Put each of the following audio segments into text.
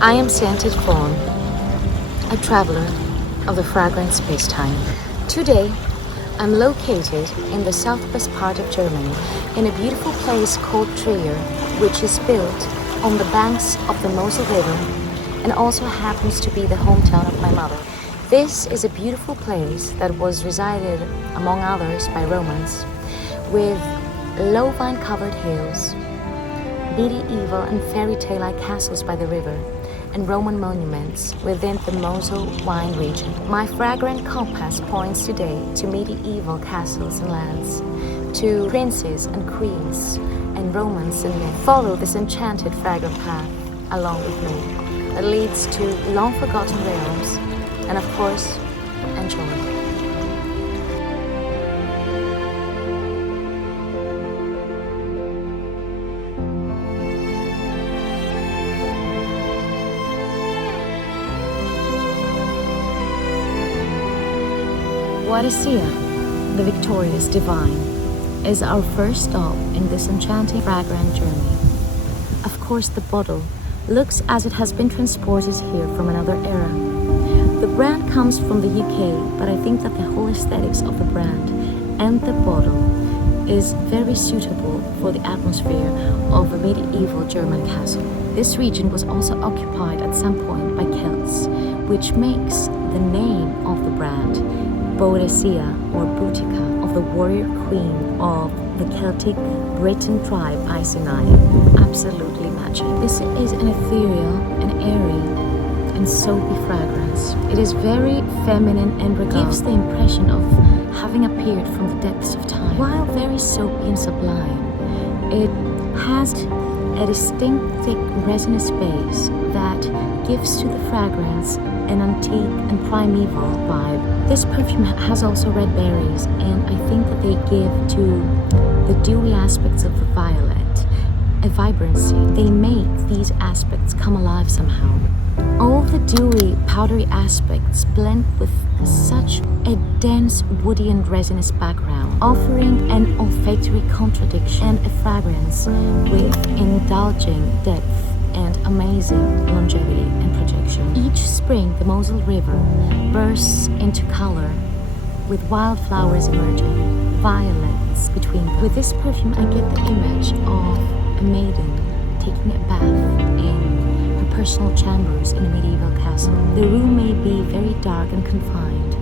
I am scented Swan, a traveler of the fragrant space-time. Today, I'm located in the southwest part of Germany, in a beautiful place called Trier, which is built on the banks of the Mosel River and also happens to be the hometown of my mother. This is a beautiful place that was resided, among others, by Romans, with low vine-covered hills, medieval and fairy tale-like castles by the river, and Roman monuments within the Mosel wine region. My fragrant compass points today to medieval castles and lands, to princes and queens, and Romans and myth. Follow this enchanted fragrant path along with me that leads to long-forgotten realms, and of course, enjoy. Boadicea, the victorious divine, is our first stop in this enchanting fragrant journey. Of course, the bottle looks as it has been transported here from another era. The brand comes from the UK, but I think that the whole aesthetics of the brand and the bottle is very suitable for the atmosphere of a medieval German castle. This region was also occupied at some point by Celts, which makes the name of the brand Boadicea or Boadicea, of the warrior queen of the Celtic Breton tribe Iceni. Absolutely matching. This is an ethereal and airy and soapy fragrance. It is very feminine and gives the impression of having appeared from the depths of time. While very soapy and sublime, it has a distinct thick resinous base that gives to the fragrance an antique and primeval vibe. This perfume has also red berries, and I think that they give to the dewy aspects of the violet a vibrancy. They make these aspects come alive somehow. All the dewy, powdery aspects blend with such a dense, woody and resinous background, offering an olfactory contradiction and a fragrance with indulging depth and amazing longevity and projection. Each spring, the Mosel River bursts into color with wildflowers emerging, violets between them. With this perfume, I get the image of a maiden taking a bath in her personal chambers in a medieval castle. The room may be very dark and confined,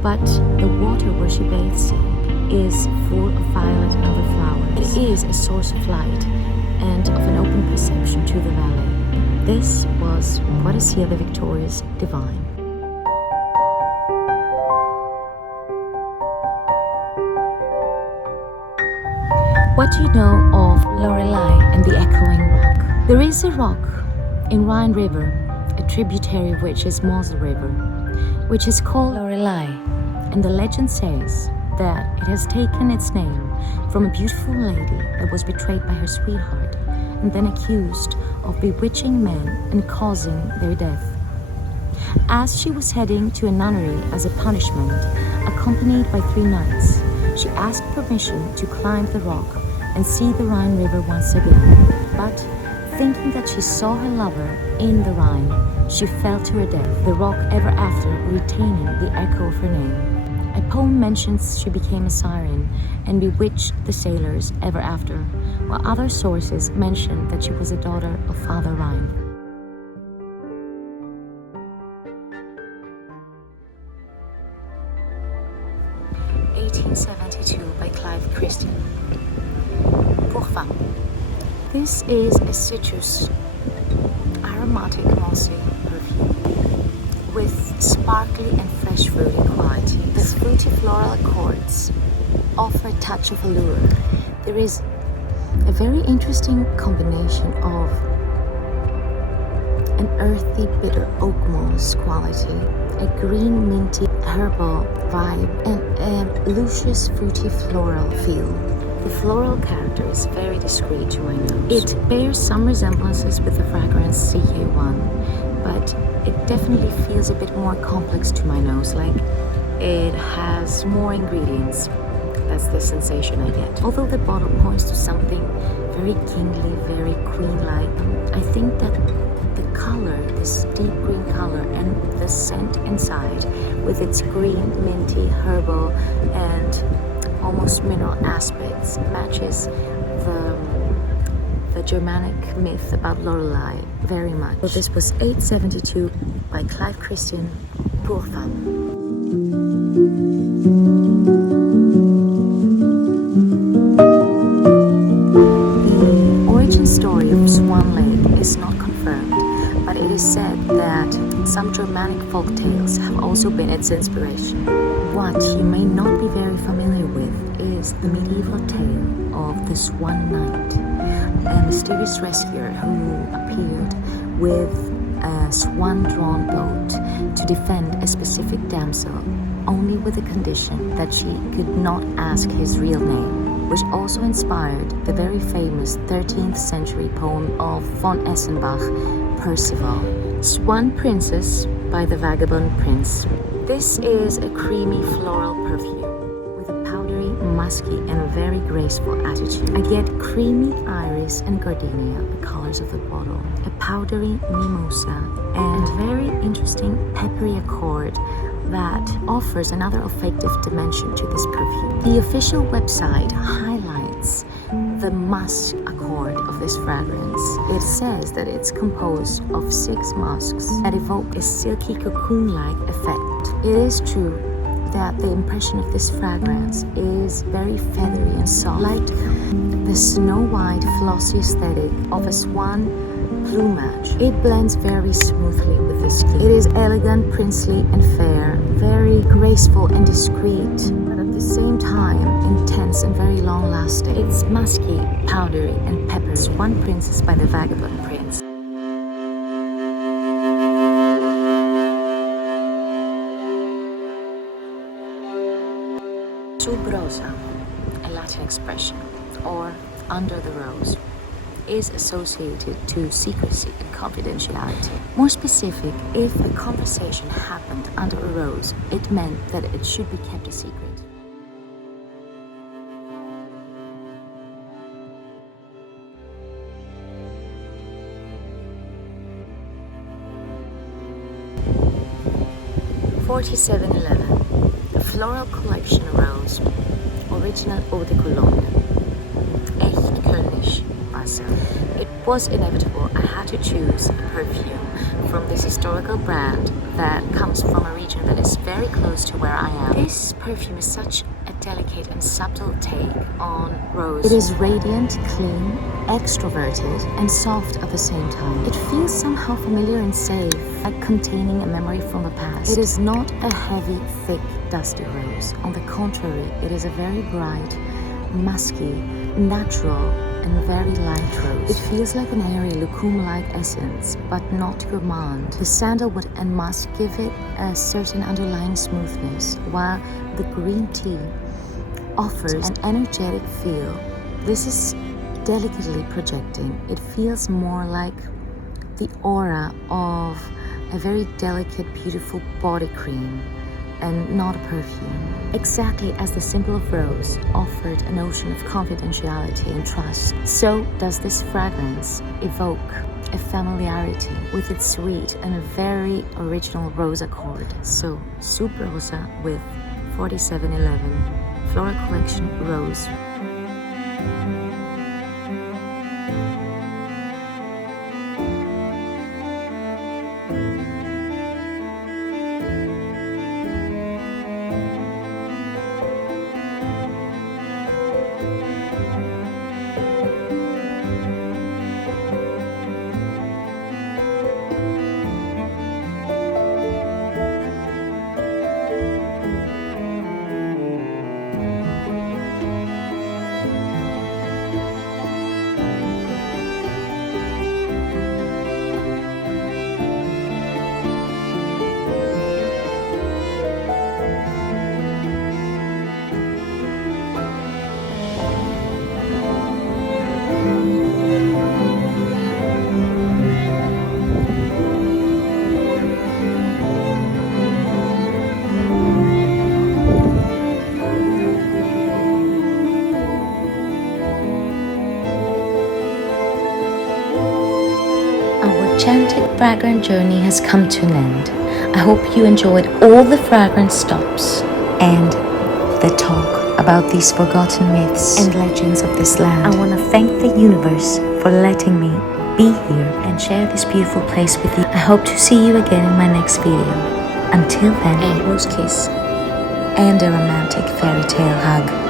but the water where she bathes in is full of violet and other flowers. It is a source of light and of an open perception to the valley. This was Boadicea the Victorious Divine. What do you know of Lorelei and the Echoing Rock? There is a rock in Rhine River, a tributary of which is Mosel River, which is called Lorelei, and the legend says that it has taken its name from a beautiful lady that was betrayed by her sweetheart and then accused of bewitching men and causing their death. As she was heading to a nunnery as a punishment, accompanied by 3 knights, she asked permission to climb the rock and see the Rhine River once again. But thinking that she saw her lover in the Rhine, she fell to her death, the rock ever after retaining the echo of her name. A poem mentions she became a siren and bewitched the sailors ever after, while other sources mention that she was a daughter of Father Rhine. (1872) by Clive Christian. Perfumes. This is a citrus, aromatic mossy perfume with sparkly and fresh fruity quality. The fruity floral accords offer a touch of allure. There is a very interesting combination of an earthy bitter oak moss quality, a green minty herbal vibe, and a luscious fruity floral feel. The floral character is very discreet to my nose. It bears some resemblances with the fragrance CK1, but it definitely feels a bit more complex to my nose, like it has more ingredients That's the sensation I get. Although the bottle points to something very kingly, very queen-like, I think that the color, this deep green color, and the scent inside, with its green, minty, herbal, and almost mineral aspects, matches the Germanic myth about Lorelei very much. So this was 872 by Clive Christian, Perfumes. The origin story of Swan Lake is not confirmed, but it is said that some Germanic folk tales have also been its inspiration. What you may not be very familiar with is the medieval tale of the Swan Knight, a mysterious rescuer who appeared with a swan-drawn boat to defend a specific damsel, only with the condition that she could not ask his real name, which also inspired the very famous 13th century poem of von Essenbach, Percival, Swan Princess by the Vagabond Prince. This is a creamy floral perfume with a powdery, musky, and very graceful attitude. I get creamy iris and gardenia, the colors of the bottle, a powdery mimosa, and very interesting peppery accord that offers another olfactive dimension to this perfume. The official website highlights the musk accord of this fragrance. It says that it's composed of 6 musks that evoke a silky cocoon-like effect. It is true that the impression of this fragrance is very feathery and soft, like the snow-white flossy aesthetic of a swan plumage. It blends very smoothly with the skin. It is elegant, princely, and fair, very graceful and discreet, but at the same time intense and very long-lasting. It's musky, powdery, and peppery. Swan Princess by the Vagabond Prince. Sub rosa, a Latin expression, or under the rose, is associated to secrecy and confidentiality. More specific, if a conversation happened under a rose, it meant that it should be kept a secret. $47.11. The Floral Collection Rose, Original Eau de Cologne. Echt Kölnisch Wasser. It was inevitable. I had to choose a perfume from this historical brand that comes from a region that is very close to where I am. This perfume is such a delicate and subtle take on rose. It is radiant, clean, extroverted, and soft at the same time. It feels somehow familiar and safe, like containing a memory from the past. It is not a heavy, thick, dusty rose. On the contrary, it is a very bright, musky, natural, and very light rose. It feels like an airy, lucum-like essence, but not gourmand. The sandalwood and musk give it a certain underlying smoothness, while the green tea offers an energetic feel. This is delicately projecting. It feels more like the aura of a very delicate, beautiful body cream and not a perfume. Exactly as the symbol of rose offered a notion of confidentiality and trust, so does this fragrance evoke a familiarity with its sweet and a very original rose accord. So, Sub Rosa with 4711 Floral Collection Rose. enchanted fragrant journey has come to an end. I hope you enjoyed all the fragrant stops and the talk about these forgotten myths and legends of this land. I want to thank the universe for letting me be here and share this beautiful place with you. I hope to see you again in my next video. Until then, a rose kiss and a romantic fairy tale hug.